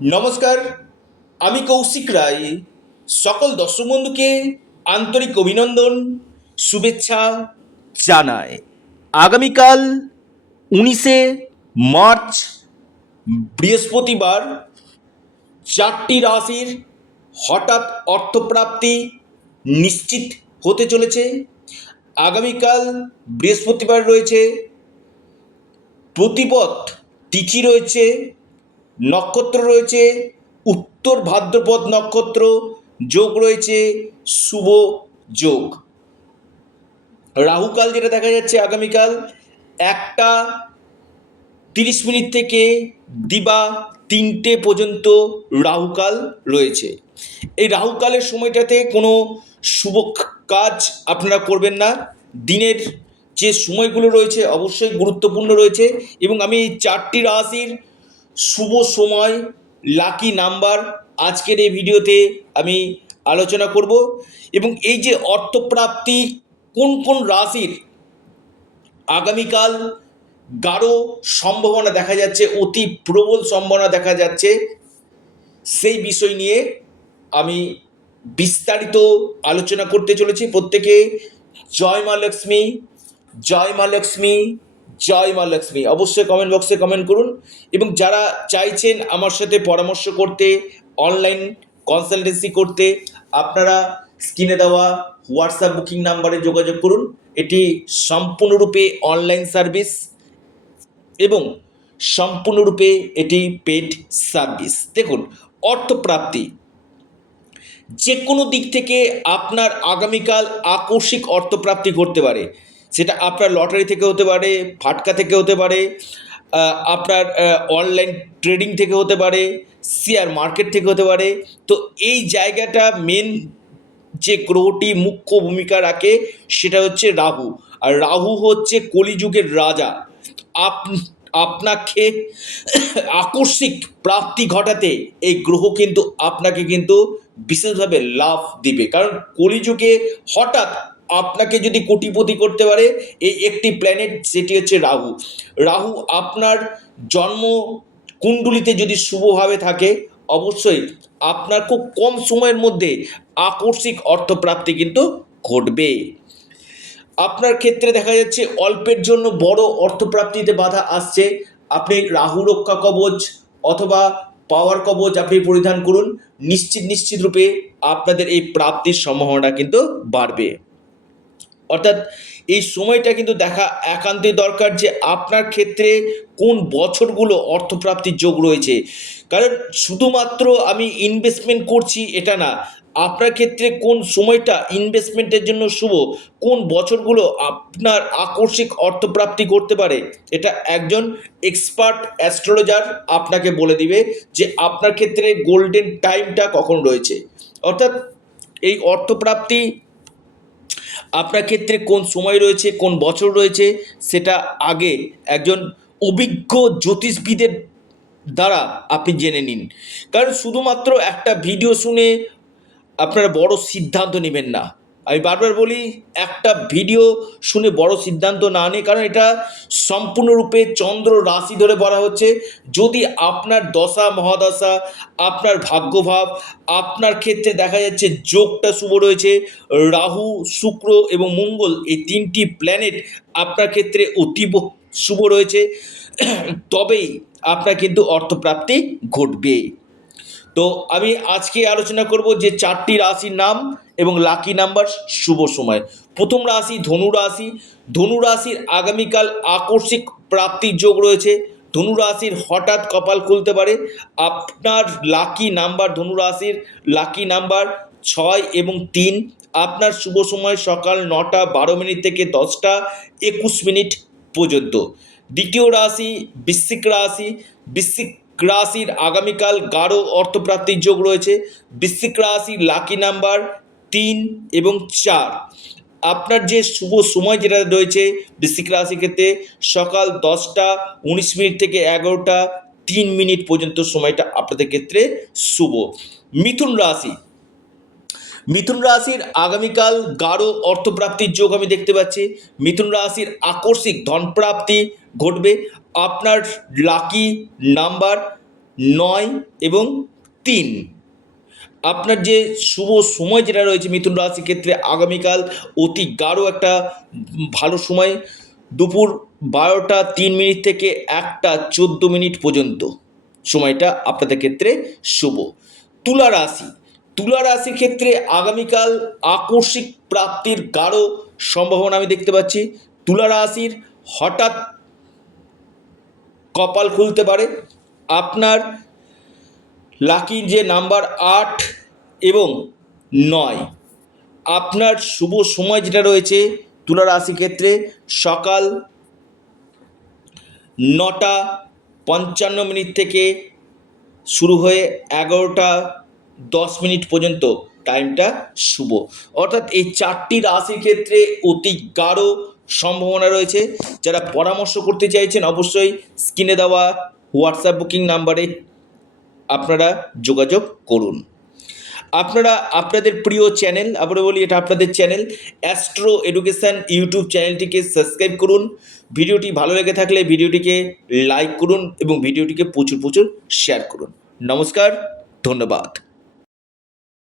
নমস্কার, আমি কৌশিক রায়। সকল দর্শক বন্ধুকে আন্তরিক অভিনন্দন, শুভেচ্ছা জানায়। আগামীকাল 19শে মার্চ বৃহস্পতিবার 4টি রাশির হঠাৎ অর্থপ্রাপ্তি নিশ্চিত হতে চলেছে। আগামীকাল বৃহস্পতিবার রয়েছে, প্রতিপদ তিথি রয়েছে, নক্ষত্র রয়েছে উত্তর ভাদ্রপদ নক্ষত্র, যোগ রয়েছে শুভ যোগ। রাহুকাল যেটা দেখা যাচ্ছে আগামীকাল 1টা 30 মিনিট থেকে দিবা 3টে পর্যন্ত রাহুকাল রয়েছে। এই রাহুকালের সময়টাতে কোনো শুভ কাজ আপনারা করবেন না। দিনের যে সময়গুলো রয়েছে অবশ্যই গুরুত্বপূর্ণ রয়েছে, এবং আমি এই 4টি রাশির শুভ সময়, লাকি নাম্বার আজকের এই ভিডিওতে আমি আলোচনা করব। এবং এই যে অর্থপ্রাপ্তি কোন কোন রাশির আগামীকাল গাঢ় সম্ভাবনা দেখা যাচ্ছে, অতি প্রবল সম্ভাবনা দেখা যাচ্ছে, সেই বিষয় নিয়ে আমি বিস্তারিত আলোচনা করতে চলেছি। প্রত্যেকে জয় মা লক্ষ্মী, জয় মা লক্ষ্মী, জয় মা লক্ষ্মী অবশ্যই কমেন্ট বক্সে কমেন্ট করুন। এবং যারা চাইছেন আমার সাথে পরামর্শ করতে, অনলাইন কনসালটেন্সি করতে, আপনারা স্ক্রিনে দেওয়া হোয়াটসঅ্যাপ বুকিং নাম্বারে যোগাযোগ করুন। এটি সম্পূর্ণরূপে অনলাইন সার্ভিস এবং সম্পূর্ণরূপে এটি পেড সার্ভিস। দেখুন, অর্থপ্রাপ্তি যে কোনো দিক থেকে আপনার আগামীকাল আকস্মিক অর্থপ্রাপ্তি ঘটতে পারে। সেটা আপনার লটারি থেকে হতে পারে, ফাটকা থেকে হতে পারে, আপনার অনলাইন ট্রেডিং থেকে হতে পারে, শেয়ার মার্কেট থেকে হতে পারে। তো এই জায়গাটা মেন যে গ্রহটি মুখ্য ভূমিকা রাখে সেটা হচ্ছে রাহু। আর রাহু হচ্ছে কলিযুগের রাজা। আপনাকে আকস্মিক প্রাপ্তি ঘটাতে এই গ্রহ কিন্তু আপনাকে কিন্তু বিশেষভাবে লাভ দিবে। কারণ কলিযুগে হঠাৎ আপনাকে যদি কোটিপতি করতে পারে এই একটি প্ল্যানেট, সেটি হচ্ছে রাহু। রাহু আপনার জন্ম কুণ্ডলিতে যদি শুভভাবে থাকে, অবশ্যই আপনার খুব কম সময়ের মধ্যে আকস্মিক অর্থপ্রাপ্তি কিন্তু ঘটবে। আপনার ক্ষেত্রে দেখা যাচ্ছে অল্পের জন্য বড় অর্থপ্রাপ্তিতে বাধা আসছে, আপনি রাহু রক্ষা কবচ অথবা পাওয়ার কবচ আপনি পরিধান করুন। নিশ্চিত রূপে আপনাদের এই প্রাপ্তির সম্ভাবনা কিন্তু বাড়বে। অর্থাৎ এই সময়টা কিন্তু দেখা একান্তই দরকার যে আপনার ক্ষেত্রে কোন বছরগুলো অর্থপ্রাপ্তির যোগ রয়েছে। কারণ শুধুমাত্র আমি ইনভেস্টমেন্ট করছি এটা না, আপনার ক্ষেত্রে কোন সময়টা ইনভেস্টমেন্টের জন্য শুভ, কোন বছরগুলো আপনার আকস্মিক অর্থপ্রাপ্তি করতে পারে, এটা একজন এক্সপার্ট অ্যাস্ট্রোলজার আপনাকে বলে দিবে যে আপনার ক্ষেত্রে গোল্ডেন টাইমটা কখন রয়েছে। অর্থাৎ এই অর্থপ্রাপ্তি আপনার ক্ষেত্রে কোন সময় রয়েছে, কোন বছর রয়েছে, সেটা আগে একজন অভিজ্ঞ জ্যোতিষবিদের দ্বারা আপনি জেনে নিন। কারণ শুধুমাত্র একটা ভিডিও শুনে আপনারা বড় সিদ্ধান্ত নেবেন না। আমি বারবার বলি, একটা ভিডিও শুনে বড় সিদ্ধান্ত না নিয়ে, কারণ এটা সম্পূর্ণরূপে চন্দ্র রাশি ধরে বলা হচ্ছে। যদি আপনার দশা মহাদশা, আপনার ভাগ্যভাব, আপনার ক্ষেত্রে দেখা যাচ্ছে যোগটা শুভ রয়েছে, রাহু, শুক্র এবং মঙ্গল এই 3টি প্ল্যানেট আপনার ক্ষেত্রে অতীব শুভ রয়েছে, তবেই আপনার কিন্তু অর্থপ্রাপ্তি ঘটবে। তো আমি আজকে আলোচনা করব যে 4টি রাশির নাম এবং লাকি নাম্বার, শুভ সময়। প্রথম রাশি ধনু রাশি। ধনু রাশির আগামীকাল আকস্মিক প্রাপ্তির যোগ রয়েছে। ধনু রাশির হঠাৎ কপাল খুলতে পারে। আপনার লাকি নাম্বার, ধনু রাশির লাকি নাম্বার 6 এবং 3। আপনার শুভ সময় সকাল 9টা 12 মিনিট থেকে 10টা 21 মিনিট পর্যন্ত। দ্বিতীয় রাশি বৃশ্চিক রাশি। বৃশ্চিক রাশির আগামীকাল গাঢ় অর্থপ্রাপ্তির যোগ রয়েছে। বৃশ্চিক রাশির লাকি নাম্বার 3 এবং 4। আপনার যে শুভ সময় যেটা রয়েছে বৃশ্চিক রাশির ক্ষেত্রে সকাল 10টা 19 মিনিট থেকে 11টা 3 মিনিট পর্যন্ত সময়টা আপনাদের ক্ষেত্রে শুভ। মিথুন রাশি। মিথুন রাশির আগামীকাল গাঢ় অর্থপ্রাপ্তির যোগ আমি দেখতে পাচ্ছি। মিথুন রাশির আকস্মিক ধনপ্রাপ্তি ঘটবে। আপনার লাকি নাম্বার 9 এবং 3। আপনার যে শুভ সময় যেটা রয়েছে মিথুন রাশির ক্ষেত্রে আগামীকাল অতি গাঢ় একটা ভালো সময়, দুপুর 12টা 3 মিনিট থেকে 1টা 14 মিনিট পর্যন্ত সময়টা আপনাদের ক্ষেত্রে শুভ। তুলা রাশি, তুলা রাশির ক্ষেত্রে আগামীকাল আকস্মিক প্রাপ্তির গাঢ় সম্ভাবনা আমি দেখতে পাচ্ছি। তুলা রাশির হঠাৎ কপাল খুলতে পারে। আপনার লাকি যে নাম্বার 8 এবং 9। আপনার শুভ সময় যেটা রয়েছে তুলা রাশির ক্ষেত্রে সকাল 9টা 55 মিনিট থেকে শুরু হয়ে 11টা 10 মিনিট পর্যন্ত টাইমটা শুভ। অর্থাৎ এই 4টি রাশির ক্ষেত্রে অতি গাঢ় সম্ভাবনা রয়েছে। যারা পরামর্শ করতে চাইছেন অবশ্যই স্ক্রিনে দেওয়া হোয়াটসঅ্যাপ বুকিং নাম্বারে আপনারা যোগাযোগ করুন। আপনারা আপনাদের প্রিয় চ্যানেল, আবার বলি এটা আপনাদের চ্যানেল অ্যাস্ট্রো এডুকেশন ইউটিউব চ্যানেলটিকে সাবস্ক্রাইব করুন। ভিডিওটি ভালো লেগে থাকলে ভিডিওটিকে লাইক করুন এবং ভিডিওটিকে প্রচুর শেয়ার করুন। নমস্কার, ধন্যবাদ।